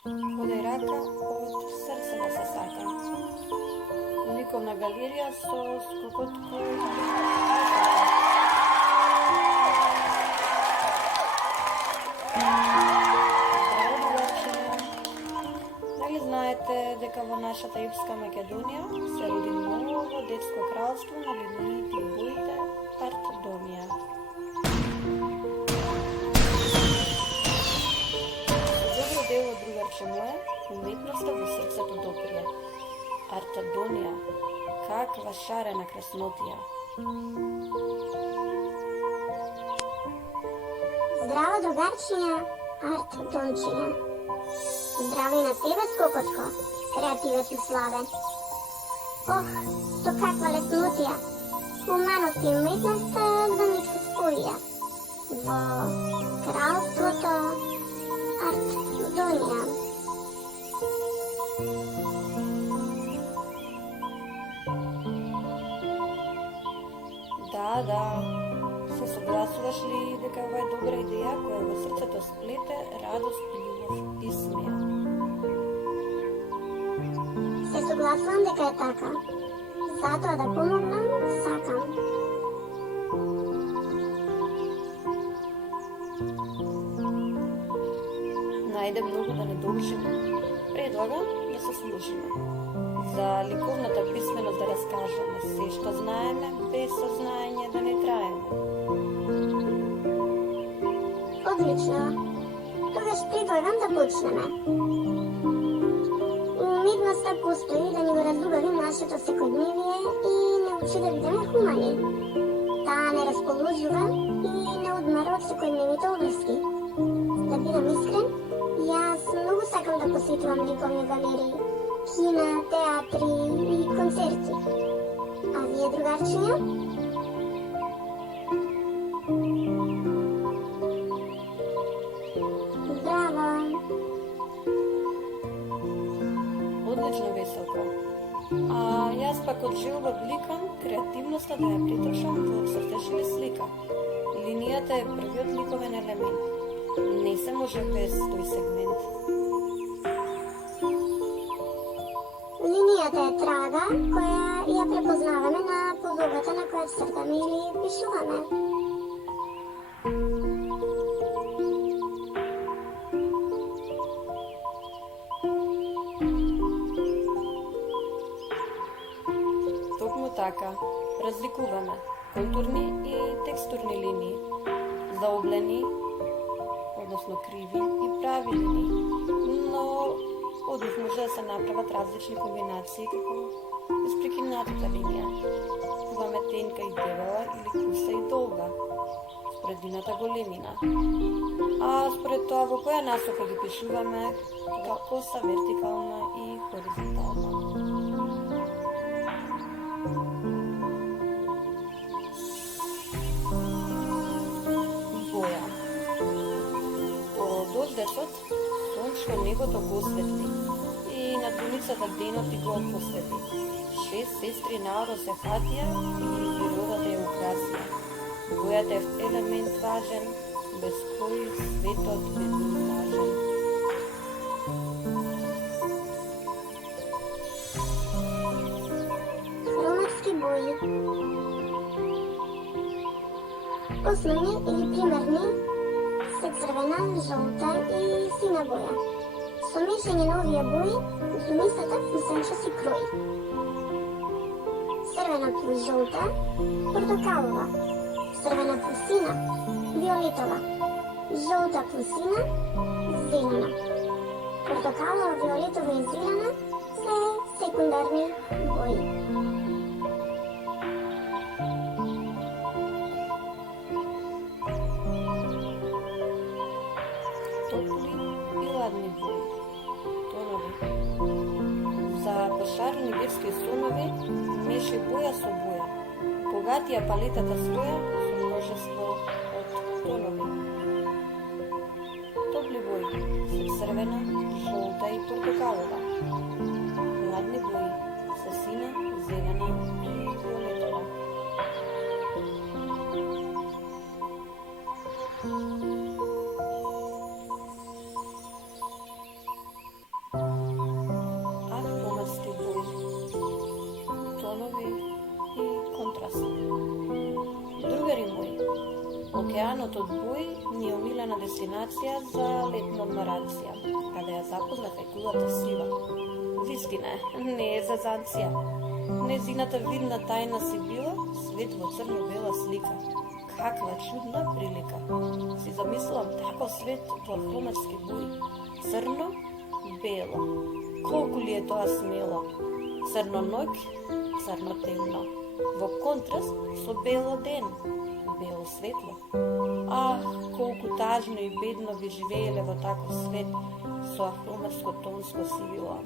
Ходај рака од срце да се сака. Ликовна галерија со скокотко и висока. Здраво, другарчиња! Дали знаете дека во нашата Ипска Македонија се роди ново детско кралство на линиите и боите Артадонија? Добро дело, другарче мое, уметноста во срцето доприе. Артадонија, каква шарена краснотија! Здраво, другарчиња, Артадончиња! Здраво и на тебе, Скокотко, креативец и славен! Ох, со каква леснотија, хуманост и уметноста да ми се споија во кралството Артадонија. Да, се согласуваш ли дека ова е добра идеја која во срцето сплете радост, љубов и смеа? Се согласувам дека е така. Затоа да помогнам, сакам. Најде многу да не должиме. Предлагам да се слушаме. За ликовната писменост да раскажеме се што знаеме, без сознаење да не траеме. Одлично. Тогаш предлагам да почнеме. Уметноста постои да ни го разубави нашето секојдневие и не учи да бидеме хумани. Таа не расположува и не одмара од секојдневните обврски. Да бидам искрен, јас многу сакам да посетувам ликовни галерии, кина, театри и концерти. А вие, другарчиња? Браво! Одлично, Веселко. А јас пак од желба вликам креативноста да ја притрошам во цртеж или слика. Линијата е првиот ликовен елемент. Не се може без тој сегмент. Линијата е трага која ја препознаваме на подлогата на која цртаме или пишуваме. Токму така, разликуваме контурни и текстурни линии, заоблени, односно криви и прави линии, но од нив може да се направат различни комбинации како испрекинатата линија. Имаме тенка и дебела или куса и долга, според нивната големина. А според тоа во која насока ги пишуваме, како коса вертикална и хоризонтална. Боја. По дождецот сончко небото го осветли и на туницата денот и го посвети. 6 сестри наодо се фатија и природата ја украсија. Бојата е елемент важен, без кој светот би бил важен. Хроматски бои. Основни или примерни се црвена, жолта и сина боја. Со мешање на овие бои, зумисата фусенче си крои. Црвена плюс жолта, портокалова. Црвена плюс сина, виолетова. Жолта плюс сина, зелена. Портокалова, виолетова и зелена се секундарни бои. Топли и ладни бои, тонови. За пошарени бирски сонови мешај боја со боја. Богатија палетата своја со множество од тонови. Топли бои се црвена, жолта и портокалова. Ладни бои се сина, зелена и виолетова. Ахроматски бои, тонови и контраст. Другари мои, океанот од бои ни е омилена дестинација за летна одморација, каде ја запознав екулата Сива. Вистина е, не е зазанција. Незината видна тајна си била свет во црно-бела слика. Каква чудна прилика. Си замислувам таков свет во хроматски бои. Црно, бело. Колку ли е тоа смело? Црно ноќ, црно темно. Во контраст со бело ден, бело светло. Ах, колку тажно и бедно би живееле во таков свет со ахроматско тонско сивило.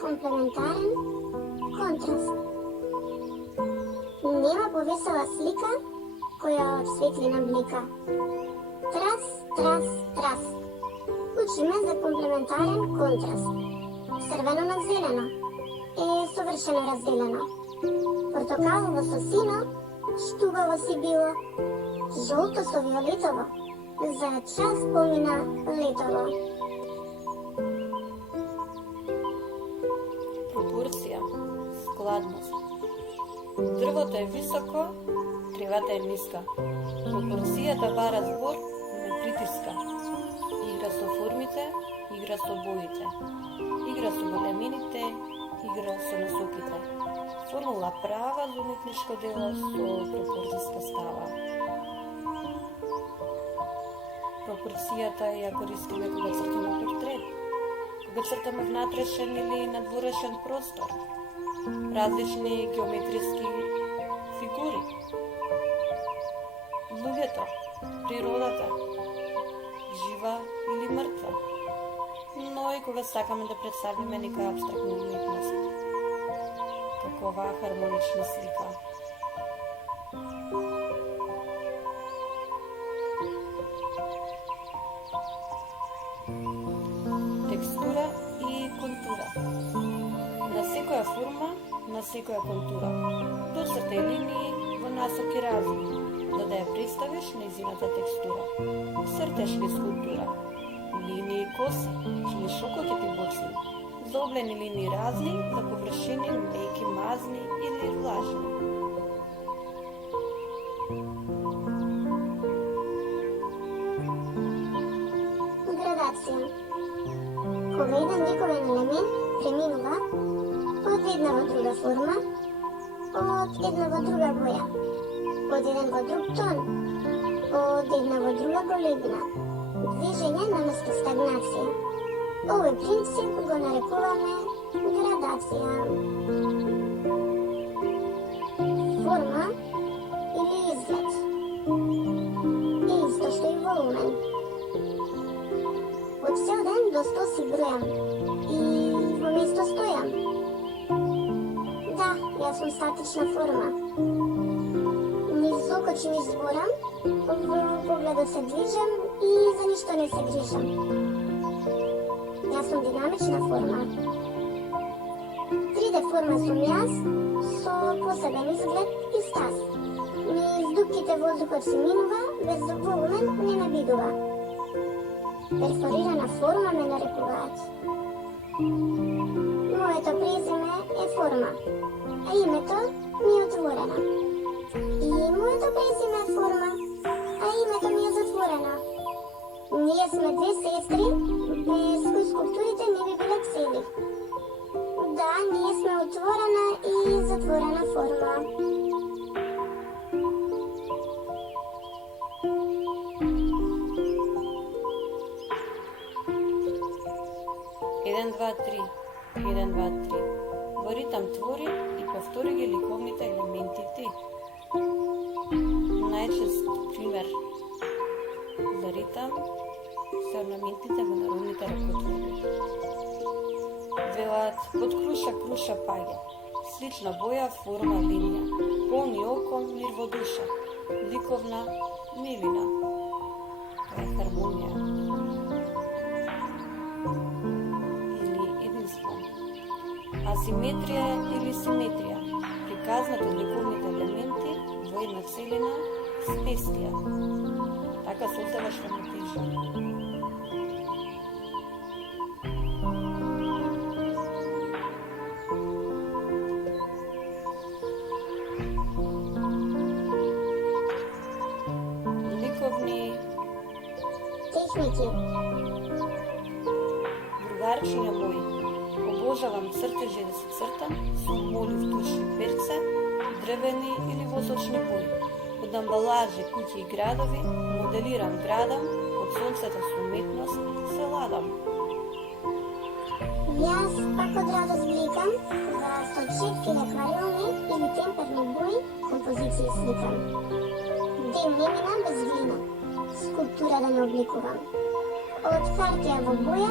Комплементарен контраст. Нема повесела слика која од светлина блика. Трас, трас, трас. Учиме за комплементарен контраст. Црвено на зелено е совршено разделено. Портокалово со сино, штубаво си било. Жолто со виолетово, за час помина летово. Пропорција, складност. Дрвото е високо, тревата е ниска. Пропорцијата бара збор, ме притиска. Игра со формите, игра со боите. Игра со големините, игра со насоките. Формула права за уметничко дело со пропорцијска става. Пропорцијата ја користиме кога цртаме портрет, кога цртаме внатрешен или надворешен простор, различни геометриски фигури, луѓето, природата, жива или мртва, но и кога сакаме да представиме некоја абстрактна уметност, како оваа хармонична слика. Текстура и контура. На секоја форма, на секоја контура. Доцртај линии во насоки разни, за да ја представиш нејзината текстура. Цртеш ли скулптура? Линии коси, или шокоти ти боцни. Заоблени линии разни, за површини, меки, мазни или влажни. Градација. Кога еден ликовен елемент преминува од една во друга форма, од една во друга боја, од еден во друг тон, од една во друга големина, движење наместо стагнација. Овој принцип го нарекуваме градација. Форма или изглед е исто што и волумен. Од цел ден до 100 си бројам и во место стојам. Да, јас сум статична форма. Низ окочи ми зборам, во погледот се движам и за ништо не се грижам. Јас сум динамична форма. 3D форма сум јас, со посебен изглед и стас. Низ дупките воздухот си минува, без волумен не ме бидува. Перфорирана форма ме нарекуваат. Моето презиме е форма, а името ми е отворено. И моето презиме е форма, а името ми е затворено. Ние сме две сестри, без кои скулптурите не би биле цели. Да, ние сме отворена и затворена форма. Еден, два, три. Еден, два, три. Во ритам твори и повтори ги ликовните елементи ти. Најчест пример за ритам се орнаментите во народните ракотвори. Велат под круша круша паѓа, слична боја, форма, линија, полни окон, мир во душа, ликовна милина. Тоа е хармонија. Асиметрија или симетрија, приказната од ликовните елементи во една целина сместија. Така создаваш равнотежие. Ликовни Техники. другарчиња мои, обожавам цртежи да се цртам со молив туши перце, дрвени или восочни бои. Од амбалажи, куќи и градови, моделирам градам, од сонцето со уметност се ладам. Јас пак од радост бликам, за со четки акварелни или темперни бои композиции сликам. Ден не мина без вина, скулптура да не обликувам. Од хартија во боја,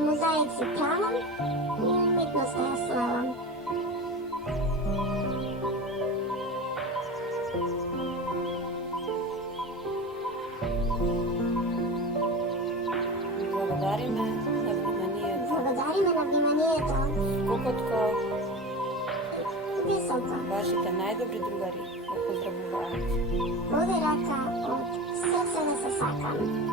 мозаици правам и уметноста ја славам. Благодариме на вниманието. Благодариме на вниманието. Скокотко, Високо. вашите најдобри другари, ве поздравуваат. Поде рака од срце да се сакам.